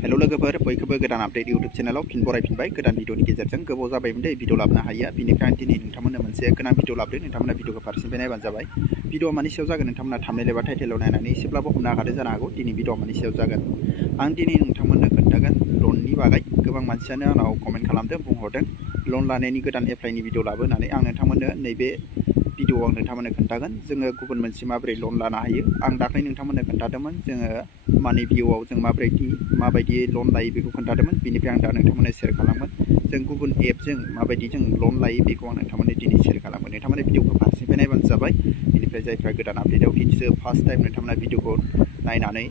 हेल' लोगोफोर बयखौबो गोदान आपडेट इउट्यूब चेनेलाव फिन बरायफिनबाय गोदान भिडिअनि गेजेरजों गोबाव जाबायमोन दे भिडिअ लाबोनो हायिया बिनिफ्राय आं दिनै नोंथांमोननो मोनसे गोनां भिडिअ लाबोदों नोंथांमोना भिडिअखौ फारसेनिफ्राय नायबानो जाबाय भिडिअ मानि सायाव जागोन नोंथांमोना थाम्बनेल एबा टाइटेलाव नायनानै एसेब्लाबो हमनो हाखादों जानो हागौ दिनै भिडिअ मानि सायाव जागोन आं दिनै नोंथांमोननो खोन्थागोन लननि बागै गोबां मानसियानो आंनाव कमेन्ट खालामदों बुंहरदों लन लानायनि गोदान एप्लाइनि भिडिअ लाबो होननानै आं नोंथांमोननो नैबे भिडिअआव आं नोंथांमोननो खोन्थागोन जोङो गुबुन मोनसे माबोरै लन लानो हायो आं दाख्लै नोंथांमोननो खोन्थादोंमोन जोङो मानि भिडिअआव जों माबायदि लन लायो बेखौ खोन्थादोंमोन बिनिफ्राय आं दा नोंथांमोननो शेयार खालामगोन जों गुबुन एपजों माबायदि जों लन लायो बेखौ आं नोंथांमोननो दिनै शेयार खालामगोन नोंथांमोननो भिडिअखौ फारसेनिफ्राय नायबानो जाबाय बिनिफ्राय जायफ्रा गोदान आपडेटआव दिनैसो फार्स्ट टाइम नोंथांमोना भिडिअखौ नायनानै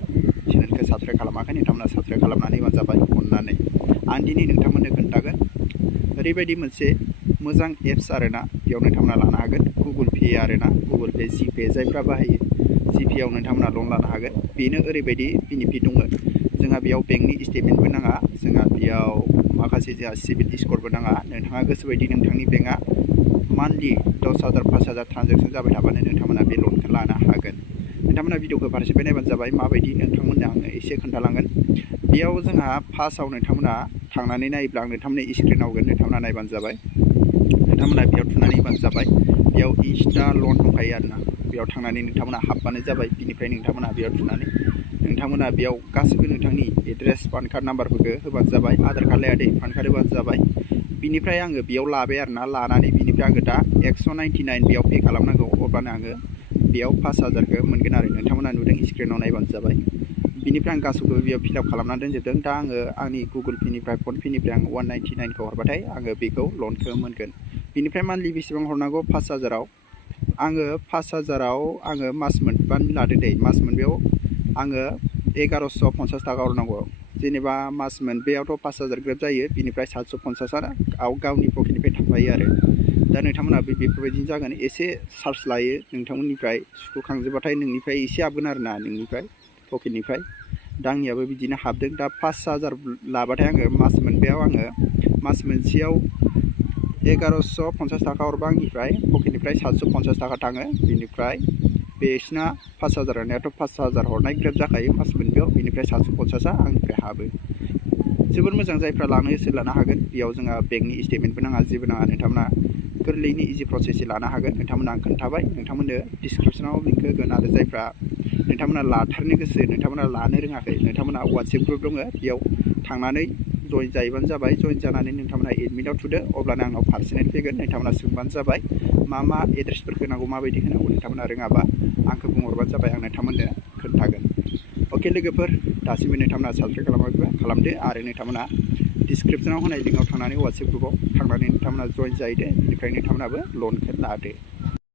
चेनेलखौ साबस्क्राइब खालामाखै नोंथांमोना साबस्क्राइब खालामनानै होबानो जाबाय अननानै आं दिनै नोंथांमोननो खोन्थागोन ओरैबायदि मोनसे मोजां एप्स आरोना बेयाव नोंथांमोना लानो हागोन गुगोल पे आरोना गुगोल पे जिपे जायफ्रा बाहायो जिपेआव नोंथांमोना लन लानो हागोन बेनो ओरैबायदि बेनिफिट दङ जोंहा बेयाव बेंकनि स्टेटमेन्टबो नाङा जोंहा बेयाव माखासे जोंहा सिबिल स्करबो नाङा नोंथाङा गोसोबायदि नोंथांनि बेंकआ मान्थलि 10,000 5,000 ट्रान्जेक्सन जाबाय थाबानो नोंथांमोना बे लनखौ लानो हागोन नोंथांमोना भिडिअखौ फारसेनिफ्राय नायबानो जाबाय माबायदि नोंथांमोननो आङो एसे खोन्थालांगोन बेयाव जोंहा फार्स्टआव नोंथांमोना थांनानै नायोब्ला आं नोंथांमोननो स्क्रिनाव होगोन नोंथांमोना नायबानो जाबाय नोंथांमोना बेयाव थुनानै होबानो जाबाय बेयाव इन्स्टा लन दंखायो आरोना बेयाव थांनानै नोंथांमोना हाबबानो जाबाय बिनिफ्राय नोंथांमोना बेयाव थुनानै नोंथांमोना बेयाव गासैबो नोंथांनि एड्रेस पान कार्ड नाम्बारफोरखौ होबानो जाबाय आधार कार्ड लायादै पान कार्ड होबानो जाबाय बिनिफ्राय आङो बेयाव लाबाय आरोना लानानै बिनिफ्राय आङो दा 199 बेयाव पे खालामनांगौ अब्लानो आङो बेयाव 5,000खौ मोनगोन आरो नोंथांमोना नुदों स्क्रिनाव नायबानो जाबाय बिनिफ्राय आं गासैखौबो बेयाव फिलआप खालामनानै दोनजोबदों दा आङो आंनि गुगोल पेनिफ्राय फन पेनिफ्राय आं 199खौ हरबाथाय आङो बेखौ लनखौ मोनगोन बिनिफ्राय मान्थलि बेसेबां हरनांगौ 5,000आव आङो 5,000आव आङो मास मोनबानि लादो दै मास मोनबायाव आङो 1150 थाखा हरनांगौ जेनेबा मास मोनबायावथ' 5,000 ग्रेब जायो बिनिफ्राय 750 गावनि पकेटनिफ्राय थांफायो आरो दा नोंथांमोनाबो बेफोरबायदिनो जागोन एसे चार्ज लायो नोंथांमोननिफ्राय सुख'खांजोबबाथाय नोंनिफ्राय एसे हाबगोन आरोना नोंनिफ्राय पकेटनिफ्राय दा आंनियाबो बिदिनो हाबदों दा 5,000 लाबाथाय आङो मास मोनबायाव आङो मास मोनसेयाव 1150 थाखा हरबा आंनिफ्राय पकेटनिफ्राय 750 थाखा थाङो बिनिफ्राय बेसिना 5,000 हरनायाथ' 5,000 हरनाय ग्रेब जाखायो मास मोनबायाव बिनिफ्राय 750 आंनिफ्राय हाबो जोबोर मोजां जायफ्रा लानो गोसो लानो हागोन बेयाव जोंहा बेंकनि स्टेटमेन्टबो नाङा जेबो नाङा नोंथांमोना गोरलैयैनो इजि प्रसेसै लानो हागोन नोंथांमोना आं खोन्थाबाय नोंथांमोननो डिसक्रिपसनाव लिंक होगोन आरो जायफ्रा नोंथांमोना लाथारनो गोसो नोंथांमोना लानो रोङाखै नोंथांमोना वाट्सएप ग्रुप दङ बेयाव थांनानै जइन जाहैबानो जाबाय जइन जानानै नोंथांमोना एडमिटआव थुदो अब्लानो आंनाव पार्सनेल फैगोन नोंथांमोना सोंबानो जाबाय मा एड्रेसफोरखौ होनांगौ माबायदि होनांगौ नोंथांमोना रोङाबा आंखौ बुंहरबानो जाबाय आं नोंथांमोननो खोन्थागोन अके लोगोफोर दासिमबो नोंथांमोना साबस्क्राइब खालामाखैबा खालामदो आरो नोंथांमोना डिसक्रिपसनाव होनाय लिंकआव थांनानै वाट्सएप ग्रुपआव थांनानै नोंथांमोना जइन जाहैदो बेनिफ्राय नोंथांमोनाबो लनखौ लादो